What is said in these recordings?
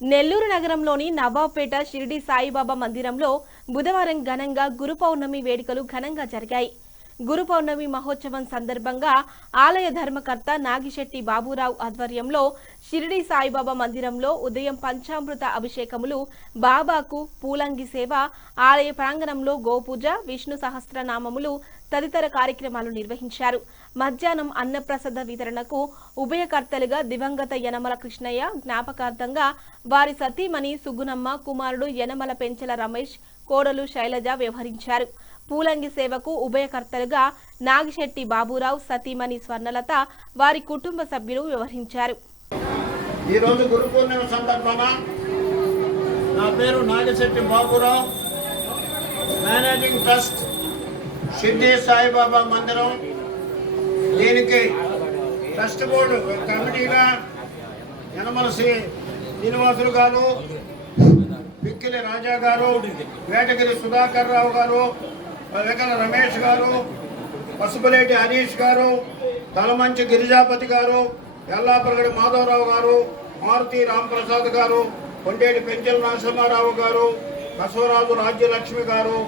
నెల్లూరు నగరంలోని నవాబ్పేట షిరిడి సాయిబాబా మందిరంలో బుధవారం ఘనంగా గురు పౌర్ణమి వేడుకలు ఘనంగా జరిగాయి. గురు పౌర్ణమి మహోత్సవం సందర్భంగా ఆలయ ధర్మకర్త నాగిశెట్టి బాబురావు ఆధ్వర్యంలో షిరిడి సాయిబాబా మందిరంలో ఉదయం పంచామృత అభిషేకములు, బాబాకు పూలంగి సేవ, ఆలయ ప్రాంగణంలో గోపూజ, విష్ణు సహస్రనామములు తదితర కార్యక్రమాలు నిర్వహించారు. మధ్యాహ్నం అన్నప్రసాద వితరణకు ఉభయకర్తలుగా దివంగత యనమల కృష్ణయ్య జ్ఞాపకార్థంగా వారి సతీమణి సుగుణమ్మ, కుమారుడు యనమల పెంచల రమేష్, కోడలు శైలజ వ్యవహరించారు. పూలంగి సేవకు ఉభయకర్తలుగా నాగిశెట్టి బాబురావు, సతీమణి స్వర్ణలత, వారి కుటుంబ సభ్యులు వ్యవహరించారు. ఈ రోజు గురు పూర్ణిమ సందర్భంగా నా పేరు నాగిశెట్టి బాబురావు, మేనేజింగ్ ట్రస్ట్ షిరిడి సాయిబాబా మందిరం. దీనికి ట్రస్ట్ బోర్డు కమిటీగా యనమల శ్రీనివాసులు గారు, పిక్కిలి రాజా గారు, వేటగిరి సుధాకర్ రావు గారు, వెకల రమేష్ గారు, పసుపులేటి హరీష్ గారు, తలమంచి గిరిజాపతి గారు, ఎల్లాపరగడి మాధవరావు గారు, మారుతి రాంప్రసాద్ గారు, కొండేటి పెంచల నరసింహారావు గారు, కసవరాజు రాజ్యలక్ష్మి గారు,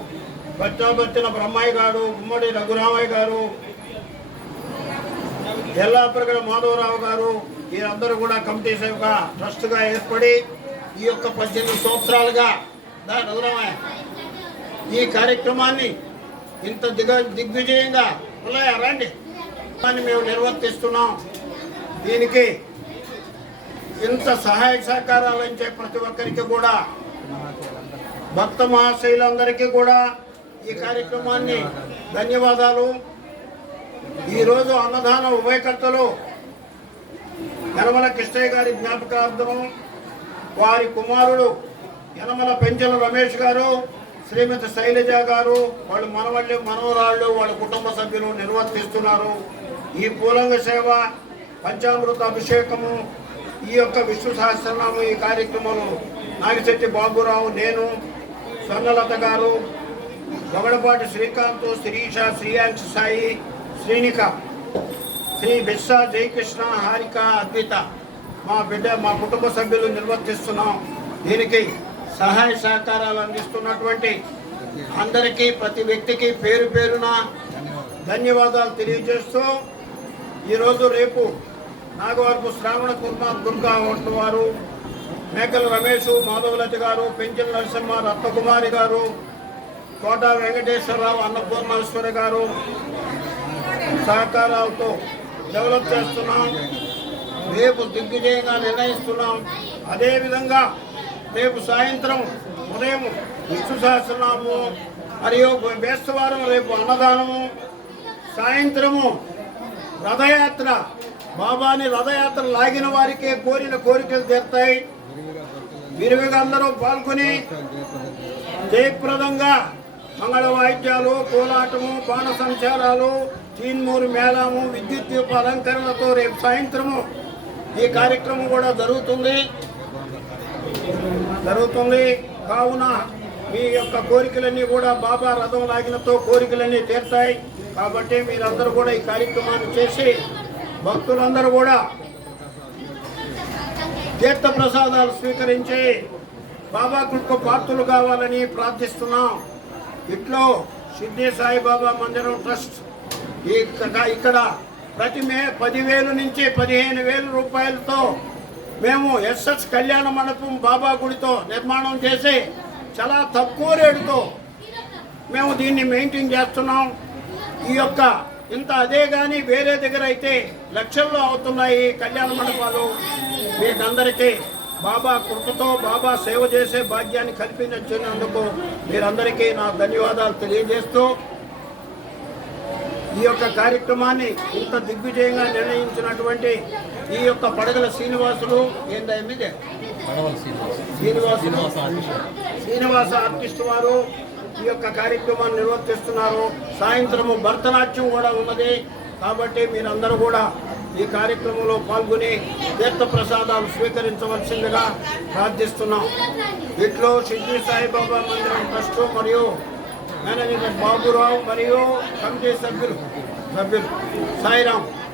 బచ్చాబచ్చిన బ్రహ్మయ్య గారు, గుమ్మడి రఘురామయ్య గారు, ఎల్లాపరగడి మాధవరావు గారు, వీరందరూ కూడా కమిటీ సేవగా ట్రస్ట్గా ఏర్పడి ఈ యొక్క 18 సంవత్సరాలుగా ఈ కార్యక్రమాన్ని ఇంత దిగ్విజయంగా రండి మేము నిర్వర్తిస్తున్నాం. దీనికి ఇంత సహాయ సహకారాలు ఇచ్చే ప్రతి ఒక్కరికి కూడా, భక్త మహాశైలందరికీ కూడా ఈ కార్యక్రమాన్ని ధన్యవాదాలు. ఈరోజు అన్నదాన ఉభయకర్తలు యనమల కృష్ణయ్య గారి జ్ఞాపకార్థం వారి కుమారుడు యనమల పెంచల రమేష్ గారు, శ్రీమతి శైలజ గారు, వాళ్ళు మనవరాళ్ళు, వాళ్ళ కుటుంబ సభ్యులు నిర్వర్తిస్తున్నారు. ఈ పూలంగ సేవ, పంచామృత అభిషేకము, ఈ యొక్క విష్ణు సహస్రనామం ఈ కార్యక్రమంలో నాగిశెట్టి బాబురావు, నేను, స్వర్ణలత గారు, గొగడపాటి శ్రీకాంత్, శిరీష, శ్రీయాంక్ష సాయి, శ్రీనిక, శ్రీ బిస్సా, జయకృష్ణ, హారిక, అద్విత, మా కుటుంబ సభ్యులు నిర్వర్తిస్తున్నాం. దీనికి సహాయ సహకారాలు అందిస్తున్నటువంటి అందరికీ, ప్రతి వ్యక్తికి పేరు పేరున ధన్యవాదాలు తెలియజేస్తూ, ఈరోజు రేపు నాగవరపు శ్రావణ కుర్మ దుర్గా వారు, మేకల రమేష్, మాధవలత గారు, పెంచల నరసింహ, రత్నకుమారి గారు, కోట వెంకటేశ్వరరావు, అన్నపూర్ణేశ్వర గారు సహకారాలతో డెవలప్ చేస్తున్నాం. రేపు దిగ్విజయంగా నిర్ణయిస్తున్నాం. అదేవిధంగా రేపు సాయంత్రం ఉదయం విష్ణు సహస్రనామము మరియు బేస్తవారం రేపు అన్నదానము, సాయంత్రము రథయాత్ర. బాబాని రథయాత్ర లాగిన వారికే కోరిన కోరికలు తీరుతాయి. విరివిగా అందరూ పాల్గొని జయప్రదంగా మంగళ వాయిద్యాలు, కోలాటము, బాణ సంచారాలు, తీన్మూరు మేళము, విద్యుత్ దీప అలంకరణతో రేపు సాయంత్రము ఈ కార్యక్రమం కూడా జరుగుతుంది. కావున మీ యొక్క కోరికలన్నీ కూడా బాబా రథం లాగినతో కోరికలన్నీ తీరుతాయి. కాబట్టి మీరందరూ కూడా ఈ కార్యక్రమాన్ని చేసి భక్తులందరూ కూడా తీర్థ ప్రసాదాలు స్వీకరించి బాబా కృపకు పాత్రలు కావాలని ప్రార్థిస్తున్నాం. ఇట్లో షిరిడి సాయిబాబా మందిరం ట్రస్ట్ ఇక్కడ ప్రతి 10,000 నుంచి 15,000 రూపాయలతో మేము ఎస్ఎస్ కళ్యాణ మండపం బాబా గుడితో నిర్మాణం చేసి చాలా తక్కువ రేటుతో మేము దీన్ని మెయింటైన్ చేస్తున్నాం. ఈ యొక్క ఇంత అదే కానీ వేరే దగ్గర అయితే లక్షల్లో అవుతున్నాయి కళ్యాణ మండపాలు. మీకందరికీ బాబా కృపతో బాబా సేవ చేసే భాగ్యాన్ని కల్పించినందుకు మీరందరికీ నా ధన్యవాదాలు తెలియజేస్తూ, ఈ యొక్క కార్యక్రమాన్ని ఇంత దిగ్విజయంగా నిర్ణయించినటువంటి ఈ యొక్క పడగల శ్రీనివాసులు శ్రీనివాస ఆర్టిస్ట్ వారు ఈ యొక్క కార్యక్రమాన్ని నిర్వర్తిస్తున్నారు. సాయంత్రము భరతనాట్యం కూడా ఉన్నది. కాబట్టి మీరందరూ కూడా ఈ కార్యక్రమంలో పాల్గొని తీర్థ ప్రసాదాలు స్వీకరించవలసిందిగా ప్రార్థిస్తున్నాం. వీటిలో షిరిడి సాయిబాబా మందిరం ట్రస్ట్ మరియు మేనేజర్ బాబురావు మరియు కమిటీ సభ్యులు సాయిరాం.